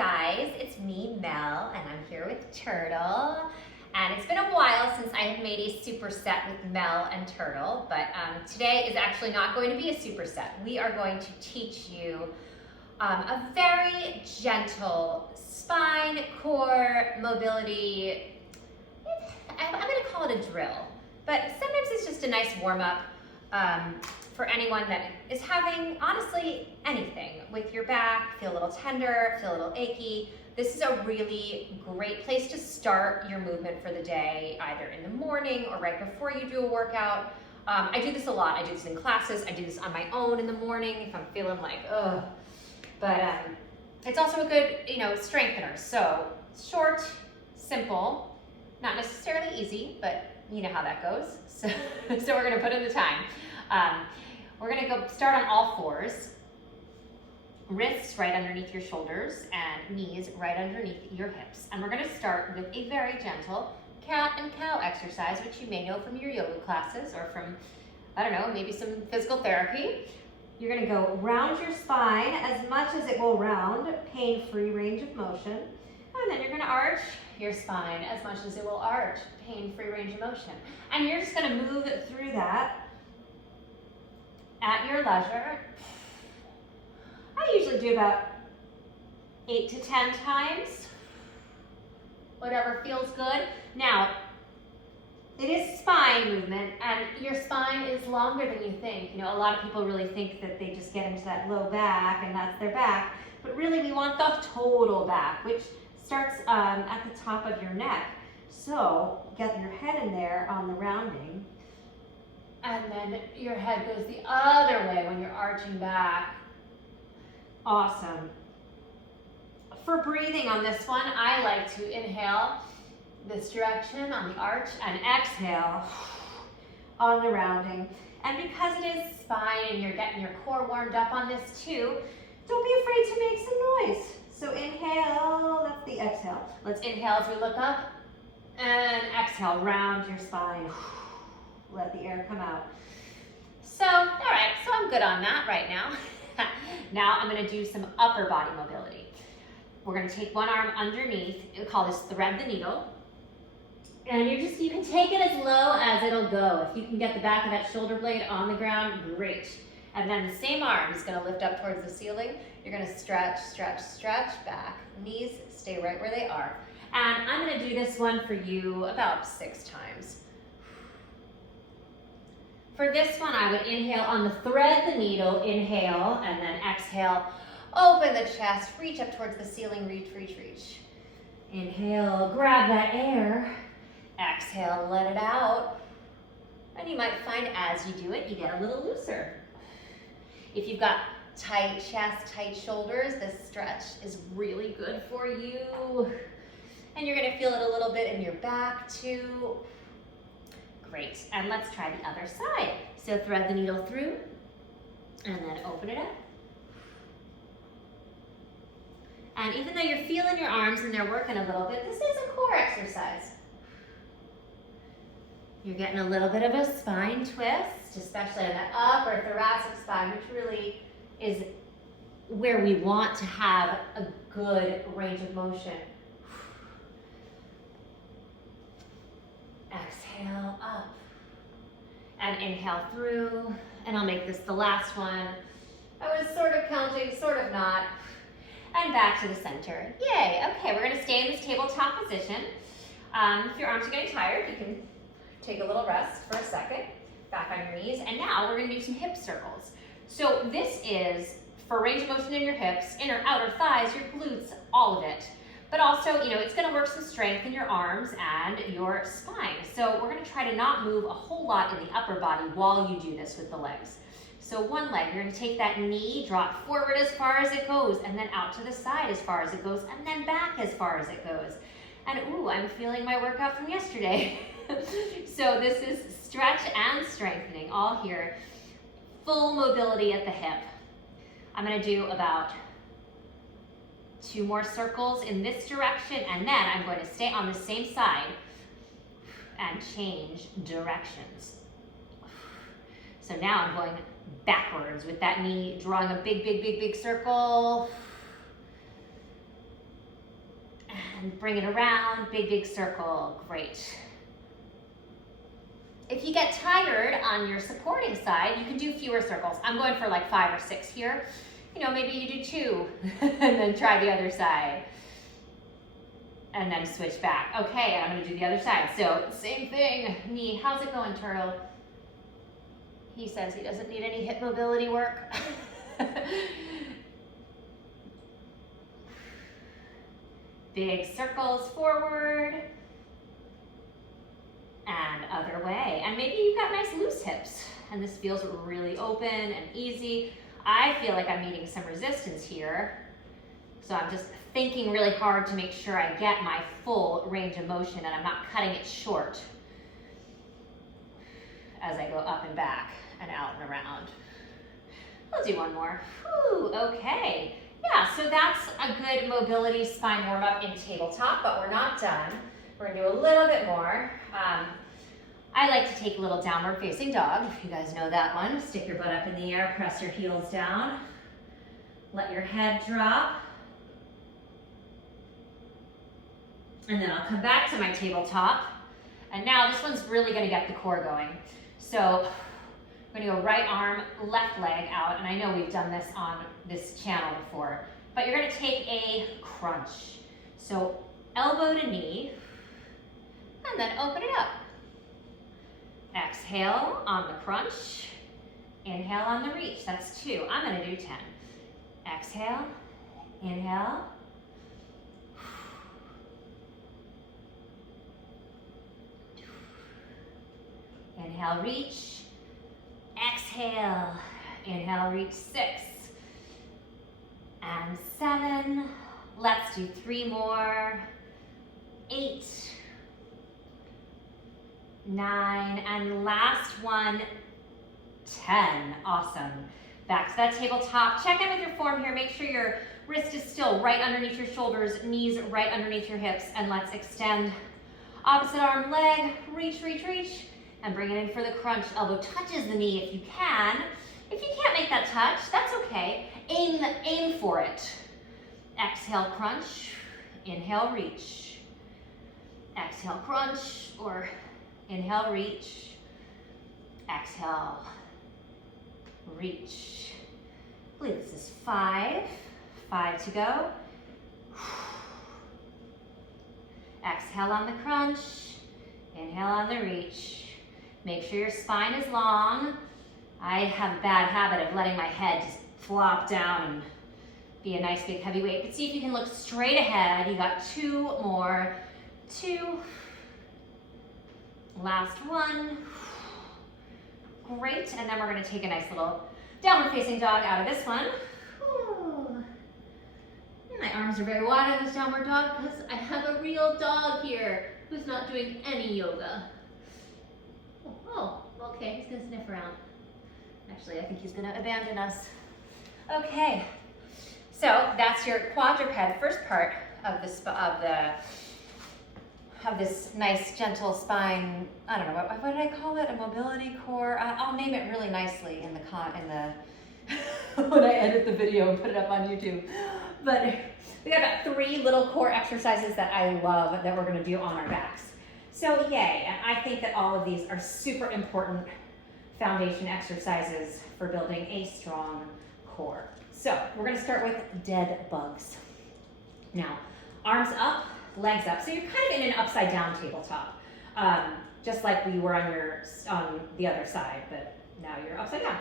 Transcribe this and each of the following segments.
guys, it's me, Mel, and I'm here with Turtle. And it's been a while since I have made a superset with Mel and Turtle, but today is actually not going to be a superset. We are going to teach you a very gentle spine, core, mobility. I'm going to call it a drill, but sometimes it's just a nice warm-up for anyone that is having, honestly, anything with your back, feel a little tender, feel a little achy. This is a really great place to start your movement for the day, either in the morning or right before you do a workout. I do this a lot. I do this in classes. I do this on my own in the morning if I'm feeling like, ugh. But it's also a good, strengthener. So short, simple, not necessarily easy, but you know how that goes. So we're gonna put in the time. We're gonna go start on all fours. Wrists right underneath your shoulders and knees right underneath your hips. And we're gonna start with a very gentle cat and cow exercise, which you may know from your yoga classes or from, I don't know, maybe some physical therapy. You're gonna go round your spine as much as it will round, pain-free range of motion. And then you're gonna arch your spine as much as it will arch, pain-free range of motion. And you're just gonna move through that at your leisure. I usually do about 8 to 10 times, whatever feels good. Now, it is spine movement, and your spine is longer than you think. A lot of people really think that they just get into that low back and that's their back, but really we want the total back, which starts at the top of your neck. So get your head in there on the rounding, and then your head goes the other way when you're arching back. Awesome. For breathing on this one, I like to inhale this direction on the arch and exhale on the rounding. And because it is spine and you're getting your core warmed up on this too, don't be afraid to make some noise. So inhale, that's the exhale. Let's inhale as we look up, and exhale, round your spine. Let the air come out. So, all right, so I'm good on that right now. Now I'm gonna do some upper body mobility. We're gonna take one arm underneath, we call this thread the needle. And you can take it as low as it'll go. If you can get the back of that shoulder blade on the ground, great. And then the same arm is gonna lift up towards the ceiling. You're gonna stretch, stretch, stretch back. Knees stay right where they are. And I'm gonna do this one for you about 6 times. For this one, I would inhale on the thread the needle, inhale, and then exhale, open the chest, reach up towards the ceiling, reach, reach, reach. Inhale, grab that air. Exhale, let it out. And you might find as you do it, you get a little looser. If you've got tight chest, tight shoulders, this stretch is really good for you. And you're gonna feel it a little bit in your back too. Great, and let's try the other side. So thread the needle through, and then open it up. And even though you're feeling your arms and they're working a little bit, this is a core exercise. You're getting a little bit of a spine twist, especially on that upper thoracic spine, which really is where we want to have a good range of motion. Exhale up and inhale through, and I'll make this the last one. I was sort of counting, sort of not, and back to the center. Yay, okay, we're gonna stay in this tabletop position. If your arms are getting tired, you can take a little rest for a second, back on your knees, and now we're gonna do some hip circles. So this is for range of motion in your hips, inner, outer thighs, your glutes, all of it. But also, it's gonna work some strength in your arms and your spine. So we're gonna try to not move a whole lot in the upper body while you do this with the legs. So one leg, you're gonna take that knee, draw it forward as far as it goes, and then out to the side as far as it goes, and then back as far as it goes. And ooh, I'm feeling my workout from yesterday. So this is stretch and strengthening, all here. Full mobility at the hip. I'm gonna do about 2 more circles in this direction, and then I'm going to stay on the same side and change directions. So now I'm going backwards with that knee, drawing a big, big, big, big circle. and bring it around, big, big circle, great. If you get tired on your supporting side, you can do fewer circles. I'm going for like 5 or 6 here. You know, maybe you do 2 and then try the other side. And then switch back. Okay, I'm gonna do the other side. So same thing, knee. How's it going, Turtle? He says he doesn't need any hip mobility work. Big circles forward and other way. And maybe you've got nice loose hips and this feels really open and easy. I feel like I'm meeting some resistance here. So I'm just thinking really hard to make sure I get my full range of motion and I'm not cutting it short as I go up and back and out and around. We'll do one more. Whew, okay. Yeah, so that's a good mobility spine warm up in tabletop, but we're not done. We're gonna do a little bit more. I like to take a little downward facing dog, if you guys know that one. Stick your butt up in the air, press your heels down. Let your head drop. And then I'll come back to my tabletop. And now this one's really gonna get the core going. So I'm gonna go right arm, left leg out. And I know we've done this on this channel before, but you're gonna take a crunch. So elbow to knee, and then open it up. Exhale on the crunch, inhale on the reach. That's 2, I'm gonna do 10. Exhale, inhale. Inhale, reach. Exhale, inhale, reach. 6 and 7. Let's do 3 more. 8, 9, and last one, 10. Awesome. Back to that tabletop. Check in with your form here. Make sure your wrist is still right underneath your shoulders, knees right underneath your hips, and let's extend. Opposite arm, leg, reach, reach, reach, and bring it in for the crunch. Elbow touches the knee if you can. If you can't make that touch, that's okay. Aim for it. Exhale, crunch. Inhale, reach. Exhale, crunch, or inhale, reach. Exhale, reach. I believe this is 5. 5 to go. Exhale on the crunch. Inhale on the reach. Make sure your spine is long. I have a bad habit of letting my head just flop down and be a nice big heavy weight. But see if you can look straight ahead. You got 2 more. 2. Last one. Great. And then we're going to take a nice little downward facing dog out of this one. Whew. My arms are very wide on this downward dog because I have a real dog here who's not doing any yoga. Oh, okay, he's gonna sniff around. Actually, I think he's gonna abandon us. Okay, so that's your quadruped, first part of this nice gentle spine. I don't know what did I call it? A mobility core. I'll name it really nicely in the when I edit the video and put it up on YouTube. But we got about 3 little core exercises that I love that we're gonna do on our backs. So yay, and I think that all of these are super important foundation exercises for building a strong core. So we're gonna start with dead bugs. Now, arms up, legs up. So you're kind of in an upside down tabletop, just like we were on the other side, but now you're upside down.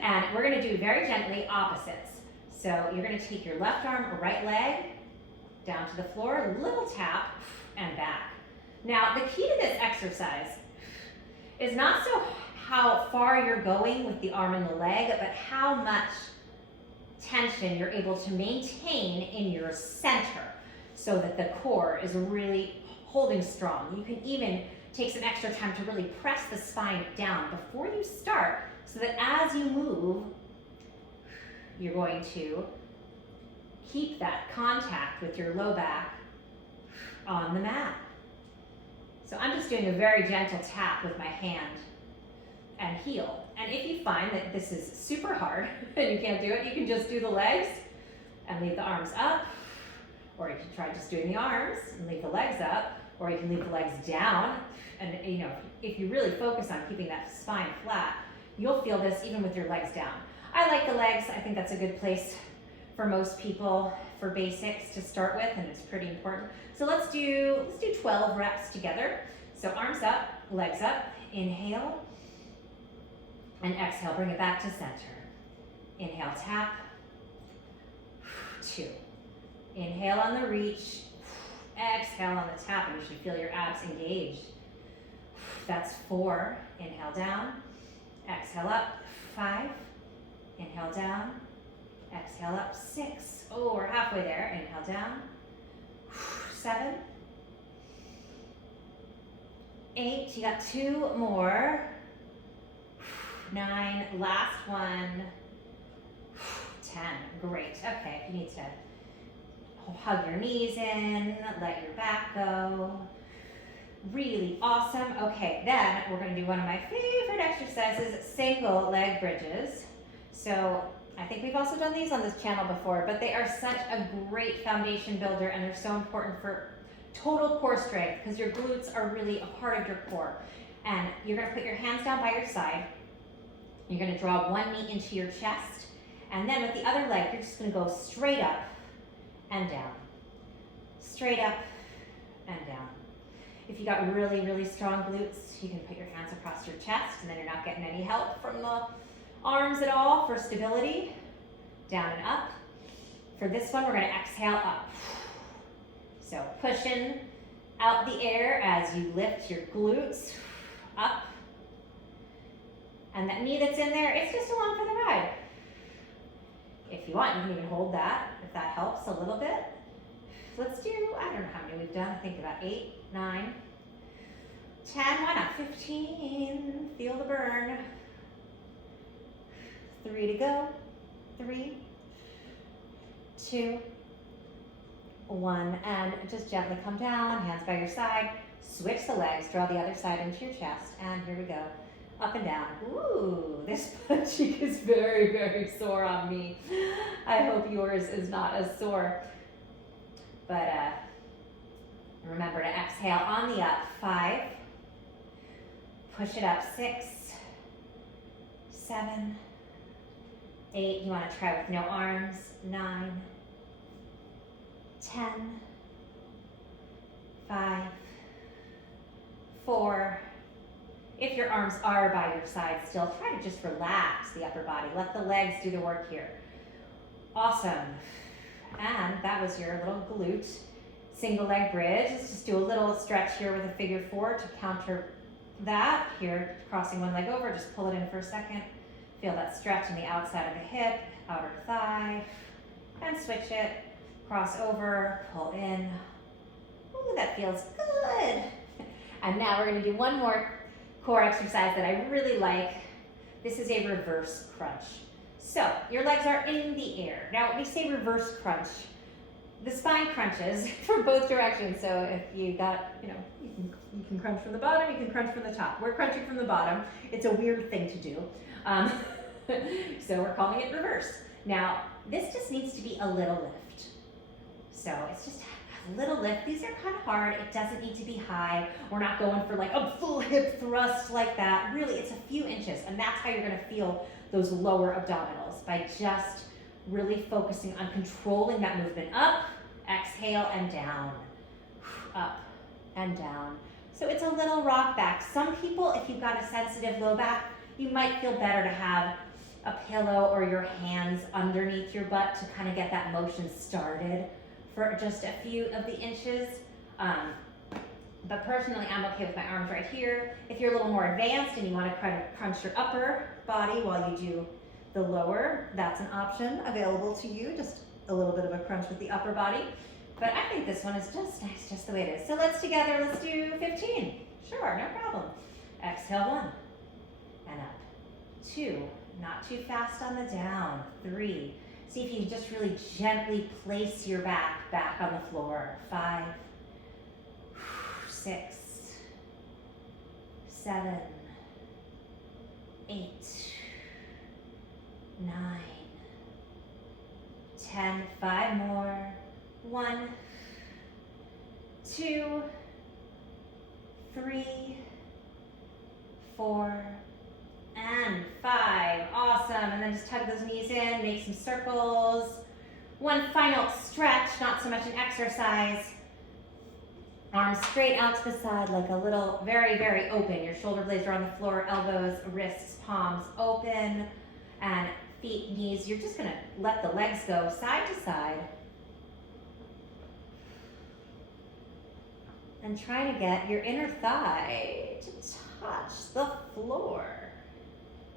And we're gonna do very gently opposites. So you're gonna take your left arm, right leg, down to the floor, little tap, and back. Now, the key to this exercise is not so how far you're going with the arm and the leg, but how much tension you're able to maintain in your center so that the core is really holding strong. You can even take some extra time to really press the spine down before you start so that as you move, you're going to keep that contact with your low back on the mat. So I'm just doing a very gentle tap with my hand and heel. And if you find that this is super hard and you can't do it, you can just do the legs and leave the arms up Or you can try just doing the arms and leave the legs up, or you can leave the legs down. And you know, if you really focus on keeping that spine flat, you'll feel this even with your legs down. I like the legs. I think that's a good place for most people for basics to start with, and it's pretty important. So let's do 12 reps together. So arms up, legs up, inhale, and exhale, bring it back to center. Inhale, tap, 2. Inhale on the reach, exhale on the tap, and you should feel your abs engaged. That's 4, inhale down, exhale up, 5, inhale down, exhale up, 6. Oh, we're halfway there, inhale down, 7, 8, you got 2 more, 9, last one, 10, great. Okay, if you need to hug your knees in, let your back go. Really awesome. Okay, then we're gonna do one of my favorite exercises, single leg bridges. So I think we've also done these on this channel before, but they are such a great foundation builder, and they're so important for total core strength because your glutes are really a part of your core. And you're gonna put your hands down by your side. You're gonna draw one knee into your chest, and then with the other leg, you're just gonna go straight up and down. Straight up and down. If you got really, really strong glutes, you can put your hands across your chest, and then you're not getting any help from the arms at all for stability. Down and up. For this one, we're gonna exhale up. So pushing out the air as you lift your glutes up. And that knee that's in there, it's just along for the ride. If you want, you can even hold that, if that helps a little bit. Let's do, I don't know how many we've done, I think about 8, 9, 10, why not 15? Feel the burn. 3 to go. 3, 2, 1, and just gently come down, hands by your side. Switch the legs, draw the other side into your chest, and here we go. Up and down. Ooh, this butt cheek is very, very sore on me. I hope yours is not as sore. But remember to exhale on the up. 5. Push it up. 6, 7, 8. You want to try with no arms. 9, 10, 5, 4. If your arms are by your side still, try to just relax the upper body. Let the legs do the work here. Awesome. And that was your little glute single leg bridge. Let's just do a little stretch here with a figure 4 to counter that. Here, crossing one leg over, just pull it in for a second. Feel that stretch on the outside of the hip, outer thigh, and switch it. Cross over, pull in. Ooh, that feels good. And now we're gonna do one more core exercise that I really like. This is a reverse crunch. So your legs are in the air. Now when we say reverse crunch, the spine crunches from both directions. So if you got, you can crunch from the bottom, you can crunch from the top. We're crunching from the bottom. It's a weird thing to do. So we're calling it reverse. Now this just needs to be a little lift. So it's just a little lift. These are kind of hard. It doesn't need to be high. We're not going for like a full hip thrust like that. Really, it's a few inches, and that's how you're gonna feel those lower abdominals, by just really focusing on controlling that movement up, exhale, and down, up and down. So it's a little rock back. Some people, if you've got a sensitive low back, you might feel better to have a pillow or your hands underneath your butt to kind of get that motion started for just a few of the inches. But personally, I'm okay with my arms right here. If you're a little more advanced and you want to kind of crunch your upper body while you do the lower, that's an option available to you. Just a little bit of a crunch with the upper body. But I think this one is just nice, just the way it is. So let's do 15. Sure, no problem. Exhale, 1, and up. 2, not too fast on the down. 3. See if you just really gently place your back on the floor. 5, 6, 7, 8, 9, 10, 5 more. 1, 2, 3, 4, and 5. Awesome. And then just tug those knees in, make some circles. One final stretch, not so much an exercise. Arms straight out to the side like a little, very, very open. Your shoulder blades are on the floor, elbows, wrists, palms open, and feet, knees. You're just gonna let the legs go side to side. And try to get your inner thigh to touch the floor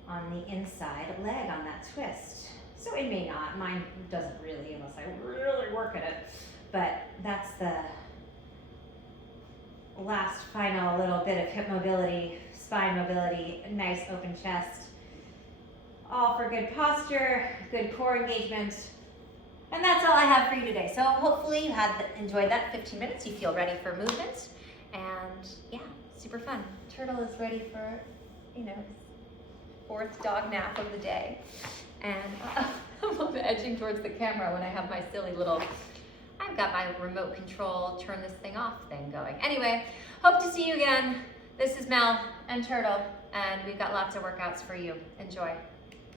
on the inside leg on that twist. So it may not, mine doesn't really unless I really work at it, but that's the last final little bit of hip mobility, spine mobility, nice open chest. All for good posture, good core engagement. And that's all I have for you today. So hopefully you enjoyed that 15 minutes. You feel ready for movement. And yeah, super fun. Turtle is ready for, fourth dog nap of the day. And I'm edging towards the camera when I have my silly little, I've got my remote control turn this thing off thing going. Anyway, hope to see you again. This is Mel and Turtle, and we've got lots of workouts for you. Enjoy.